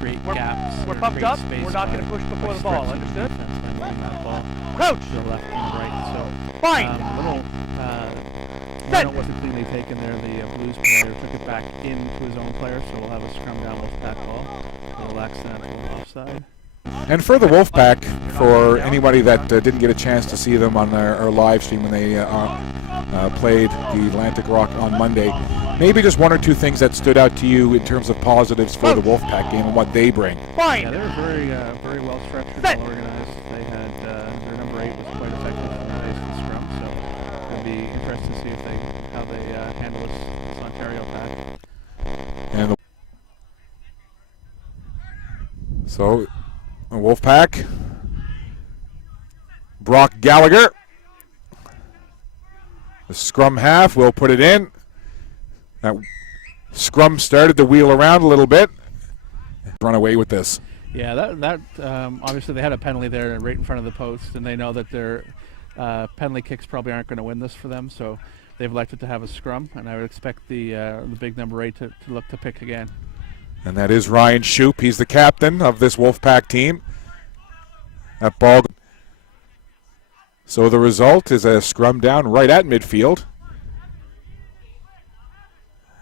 create gaps. We're pumped up. We're not going to push before the ball. Understood? Crouch. To the left and right. So Fine. Line wasn't cleanly taken there. The Blues player took it back into his own player, so we'll have a scrum down Wolfpack ball. A little accidental offside. And for the Wolfpack, for anybody that didn't get a chance to see them on our live stream when they played the Atlantic Rock on Monday, maybe just one or two things that stood out to you in terms of positives for the Wolfpack game and what they bring. Fine. Yeah, they were very well structured and organized. They had their number 8 was quite effective in the scrum, so it'll be interesting to see how they handle this Ontario pack. And so the Wolfpack, Brock Gallagher, the scrum half, will put it in. That scrum started to wheel around a little bit. Run away with this. Yeah, that obviously they had a penalty there right in front of the post, and they know that their penalty kicks probably aren't going to win this for them, so they've elected to have a scrum, and I would expect the big number 8 to look to pick again. And that is Ryan Shoup. He's the captain of this Wolfpack team. That ball. So the result is a scrum down right at midfield.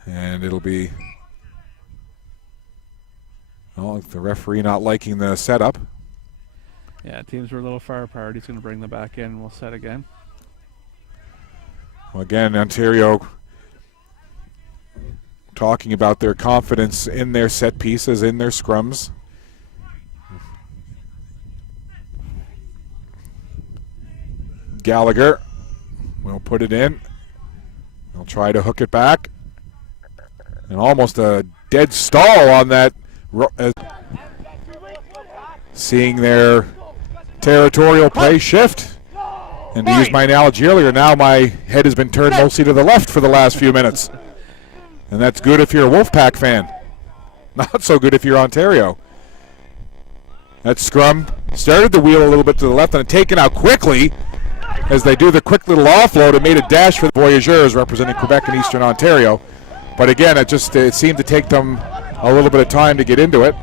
And it'll be, well, the referee not liking the setup. Yeah, teams were a little far apart. He's going to bring them back in, and we'll set again. Well, again, Ontario talking about their confidence in their set pieces, in their scrums. Gallagher will put it in. They'll try to hook it back. And almost a dead stall on that. Seeing their territorial play shift. And to use my analogy earlier, now my head has been turned mostly to the left for the last few minutes. And that's good if you're a Wolfpack fan. Not so good if you're Ontario. That scrum started the wheel a little bit to the left and taken out quickly as they do the quick little offload. It made a dash for the Voyageurs representing Quebec and Eastern Ontario. But again, it seemed to take them a little bit of time to get into it.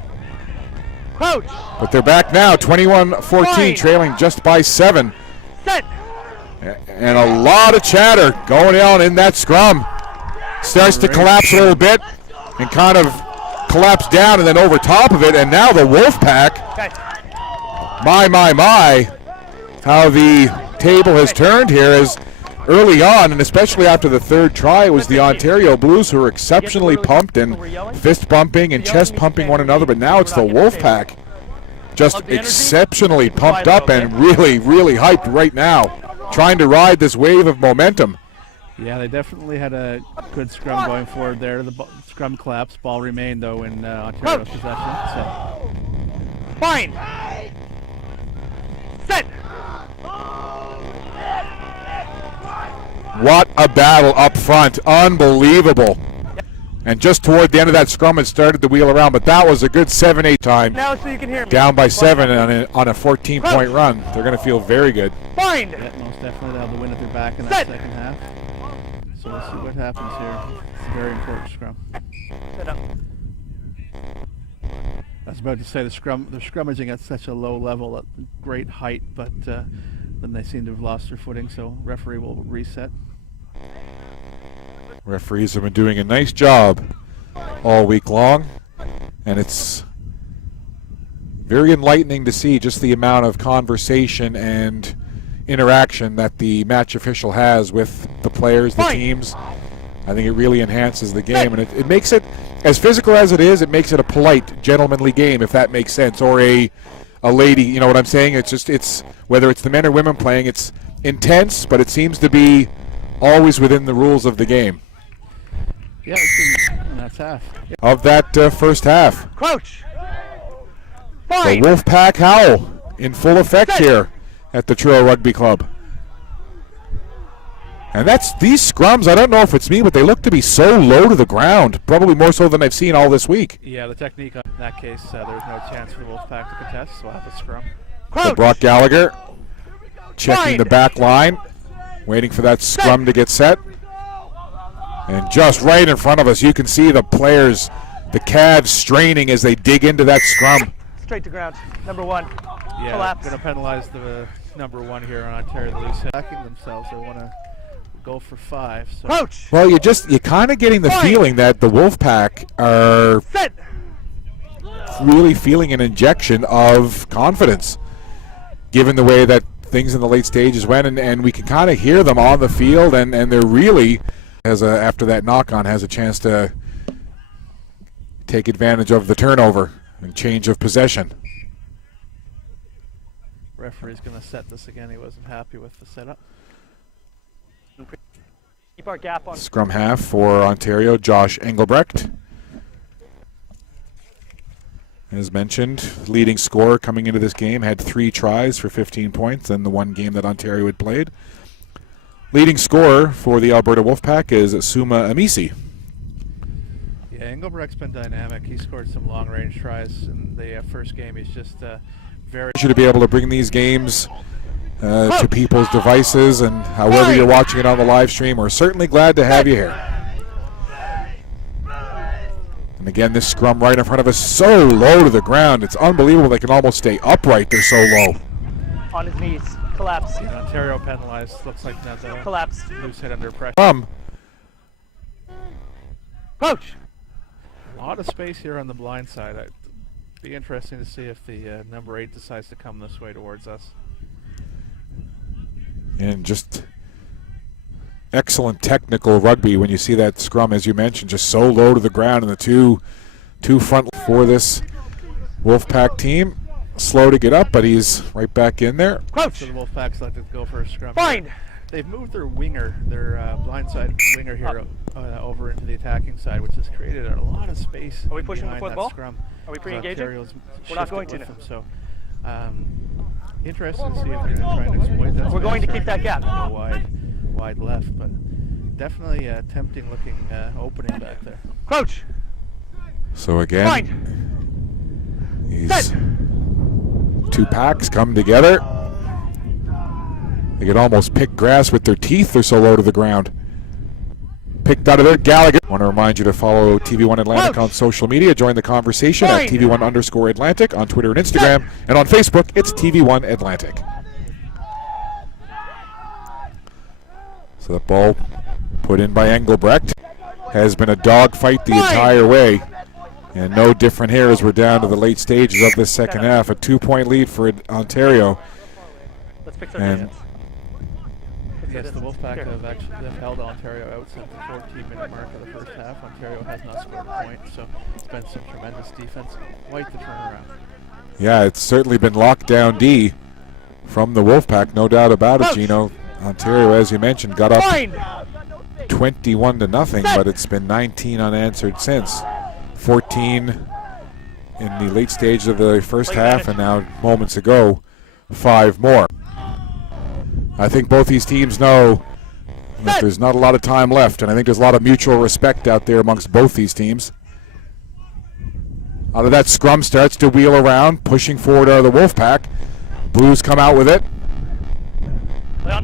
But they're back now, 21-14, trailing just by 7. And a lot of chatter going on in that scrum. Starts to collapse a little bit and kind of collapse down and then over top of it. And now the Wolfpack, my, how the table has turned here is early on, and especially after the third try, it was the Ontario Blues who were exceptionally pumped and fist bumping and chest pumping one another. But now it's the Wolfpack just exceptionally pumped up and really, really hyped right now, trying to ride this wave of momentum. Yeah, they definitely had a good scrum going forward there. The scrum collapsed. Ball remained, though, in Ontario's possession. So. Fine. Set. What a battle up front. Unbelievable. And just toward the end of that scrum, it started to wheel around, but that was a good 7-8 time. Now so you can hear me. Down by 7 on a 14-point run. They're going to feel very good. Fine. Yeah, most definitely they'll have the wind at their back in that second half. So we'll see what happens here. It's a very important scrum. Set up. I was about to say the scrummaging at such a low level, at great height, but then they seem to have lost their footing, so referee will reset. Referees have been doing a nice job all week long, and it's very enlightening to see just the amount of conversation and interaction that the match official has with the players, the teams. I think it really enhances the game, and it makes it, as physical as it is, it makes it a polite, gentlemanly game, if that makes sense, or a lady, you know what I'm saying? It's whether it's the men or women playing, it's intense, but it seems to be always within the rules of the game. Yeah, that's half. Of that first half. Crouch. The Wolfpack howl in full effect here at the Truro Rugby Club. And that's these scrums, I don't know if it's me, but they look to be so low to the ground, probably more so than I've seen all this week. Yeah, the technique in that case, there's no chance for the Wolfpack to contest, so we'll have a scrum. So Brock Gallagher checking the back line, waiting for that scrum to get set. And just right in front of us, you can see the players The calves straining as they dig into that scrum. Straight to ground. Number 1. Yeah, Collapse. going to penalize the number 1 here on Ontario. The loose attacking themselves. They want to go for 5. So Crouch. Well, you're kind of getting the feeling that the Wolfpack are Set. really feeling an injection of confidence, given the way that things in the late stages went, and we can kind of hear them on the field, and they're really, after that knock-on, has a chance to take advantage of the turnover and change of possession. referee's going to set this again. He wasn't happy with the setup. Keep our gap on. Scrum half for Ontario, Josh Engelbrecht. As mentioned, leading scorer coming into this game, had 3 tries for 15 points in the one game that Ontario had played. Leading scorer for the Alberta Wolfpack is Suma Amisi. Yeah, Engelbrecht's been dynamic. He scored some long-range tries in the first game. He's just very... To be able to bring these games to people's devices, and however you're watching it on the live stream, we're certainly glad to have you here. And again, this scrum right in front of us, so low to the ground. It's unbelievable they can almost stay upright. They're so low. On his knees. Collapse. Yeah, Ontario penalized. Looks like that's a Collapse. loose hit under pressure. Coach. A lot of space here on the blind side. It'd be interesting to see if the number 8 decides to come this way towards us. And just excellent technical rugby when you see that scrum, as you mentioned, just so low to the ground, and the two front for this Wolfpack team. Slow to get up, but he's right back in there. Crouch. So the Wolfpack selected to go for a scrum. Find. They've moved their winger, their blindside winger here over into the attacking side, which has created a lot of space. Are we pushing behind before the that ball? Scrum. Are we pre-engaging? Ontario's We're not shifted going to with now. them, so interesting to see if they're going to try and exploit that. We're going to space keep that gap. Go wide left, but definitely a tempting looking opening back there. Crouch. So again, Find. these Set. 2 packs come together. They could almost pick grass with their teeth. They're so low to the ground. Picked out of there, Gallagher. I want to remind you to follow TV1 Atlantic on social media. Join the conversation at TV1_Atlantic on Twitter and Instagram. And on Facebook, it's TV1 Atlantic. So the ball put in by Engelbrecht has been a dogfight the entire way. And no different here as we're down to the late stages of this second half. A 2-point lead for Ontario. Let's fix our And distance. Yes, the Wolfpack have held Ontario out since the 14-minute mark of the first half. Ontario has not scored a point, so it's been some tremendous defense. Quite the turnaround. Yeah, it's certainly been lockdown D from the Wolfpack, no doubt about it, Gino. Ontario, as you mentioned, got up 21-0, but it's been 19 unanswered since. 14 in the late stage of the first half, and now moments ago, 5 more. I think both these teams know that there's not a lot of time left, and I think there's a lot of mutual respect out there amongst both these teams. Out of that, scrum starts to wheel around, pushing forward out of the Wolfpack. Blues come out with it. Ball